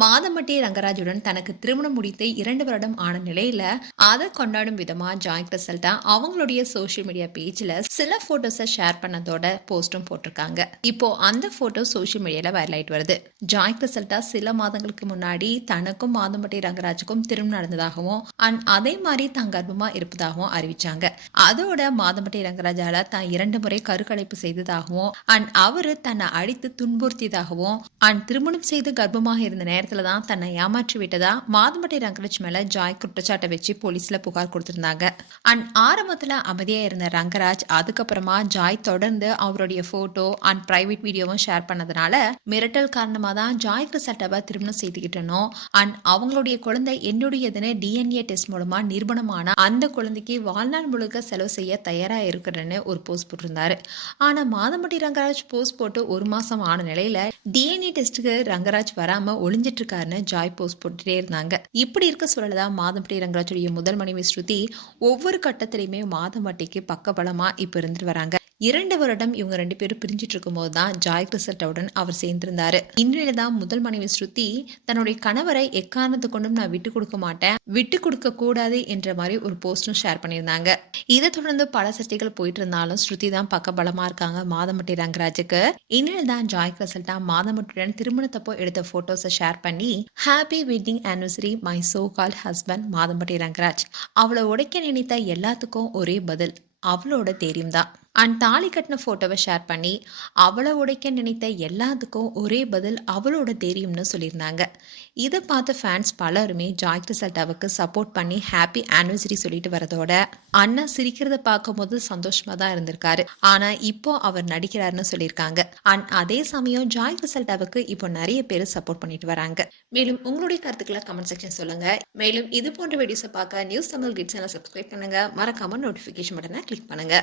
மாதம்பட்டி ரங்கராஜுடன் தனக்கு திருமணம் முடித்து 2 வருடம் ஆன நிலையில அதை கொண்டாடும் விதமா ஜாய் கிறிசல்டா அவங்களுடைய சோஷியல் மீடியா பேஜ்ல சில போட்டோஸை ஷேர் பண்ணதோட போஸ்டும் போட்டிருக்காங்க. இப்போ அந்த போட்டோ சோஷியல் மீடியால வைரல் ஆயிட்டு வருது. ஜாய் கிறிசல்டா சில மாதங்களுக்கு முன்னாடி தனக்கும் மாதம்பட்டி ரங்கராஜுக்கும் திருமணம் நடந்ததாகவும் அதே மாதிரி தான் கர்ப்பமா இருப்பதாகவும் அறிவிச்சாங்க. அதோட மாதம்பட்டி ரங்கராஜால தான் 2 முறை கருக்கலைப்பு செய்ததாகவும் அவரு தன்னை அடித்து துன்புறுத்தியதாகவும் திருமணம் செய்து கர்ப்பமாக இருந்த நேரத்துல தான் தன்னை ஏமாற்றி விட்டதா மாதம்பட்டி ரங்கராஜ் மேல ஜாய் குற்றச்சாட்டை வச்சு போலீஸ்ல புகார் கொடுத்திருந்தாங்க. ஆரம்பத்துல அமைதியா இருந்த ரங்கராஜ் அதுக்கப்புறமா ஜாய் தொடர்ந்து அவருடைய போட்டோ பிரைவேட் வீடியோவும் ஷேர் பண்ணதுனால மிரட்டல் காரணமா தான் ஜாய் கிறிசல்டாவை திருமணம் செய்துக்கிட்டனோ அவங்களுடைய குழந்தை என்னுடையதுன்னு டிஎன்ஏ டெஸ்ட் மூலமா நிரூபணமான அந்த குழந்தைக்கு வாழ்நாள் முழுக்க செலவு செய்ய தயாரா இருக்கிறேன்னு ஒரு போஸ்ட் போட்டிருந்தாரு. ஆனா மாதம்பட்டி ரங்கராஜ் போஸ்ட் போட்டு 1 மாசம் ஆன நிலையில டிஎன்ஏ டெஸ்ட்டுக்கு ரங்கராஜ் வராம ஒளிஞ்சிட்டு இருக்காருன்னு ஜாய் போஸ்ட் போட்டுட்டே இருந்தாங்க. இப்படி இருக்க சொல்லதான் மாதம்பட்டி ரங்கராஜுடைய முதல் மனைவி ஸ்ருதி ஒவ்வொரு கட்டத்திலையுமே மாதம்பட்டிக்கு பக்கபலமா இப்ப இருந்துட்டு வராங்க. 2 வருடம் இவங்க 2 பேரும் பிரிஞ்சிட்டு இருக்கும் போதுதான் ஜாய் கிறிசல்டாவுடன் அவர் சேர்ந்திருந்தாரு. இன்றையில தான் முதல் மனைவி ஸ்ருதி தன்னுடைய கணவரை எக்காரணத்து கொண்டும் நான் விட்டு கொடுக்க மாட்டேன், விட்டு கொடுக்க கூடாது என்ற மாதிரி ஒரு போஸ்டும் ஷேர் பண்ணியிருந்தாங்க. இதை தொடர்ந்து பல சர்ச்சைகள் போயிட்டு இருந்தாலும் ஸ்ருதி தான் பக்கபலமா இருக்காங்க மாதம்பட்டி ரங்கராஜுக்கு. இன்றையில தான் ஜாய் கிறிசல்டா மாதம்பட்டியுடன் திருமணத்தப்போ எடுத்த போட்டோஸை ஷேர் பண்ணி happy wedding anniversary my so call husband Madhampatty Rangaraj. அவளை உடைக்க நினைத்த எல்லாத்துக்கும் ஒரே பதில் அவளோட தைரியம் தான். தாலி கட்டின போட்டோவை ஷேர் பண்ணி அவளை உடைக்க நினைத்த எல்லாத்துக்கும் ஒரே பதில் அவளோட தைரியம்னு சொல்லியிருந்தாங்க. இதை பார்த்த ஃபேன்ஸ் பலருமே ஜாய் கிறிசல்டாவுக்கு சப்போர்ட் பண்ணி ஹாப்பி ஆனிவர்சரி சொல்லிட்டு வரதோட அண்ணா சிரிக்கிறத பார்க்கும்போது சந்தோஷமா தான் இருந்திருக்காரு. ஆனா இப்போ அவர் நடிக்கிறாருன்னு சொல்லியிருக்காங்க. அதே சமயம் ஜாய் கிறிசல்டாவுக்கு இப்போ நிறைய பேர் சப்போர்ட் பண்ணிட்டு வராங்க. மேலும் உங்களுடைய கருத்துக்களை கமெண்ட் செக்ஷன் சொல்லுங்க. மேலும் இது போன்ற வீடியோஸை பார்க்க நியூஸ் தமிழ் கிட்ஸ் சேனலை சப்ஸ்கிரைப் பண்ணுங்க. மறக்காம நோட்டிபிகேஷன் பட்டனை கிளிக் பண்ணுங்க.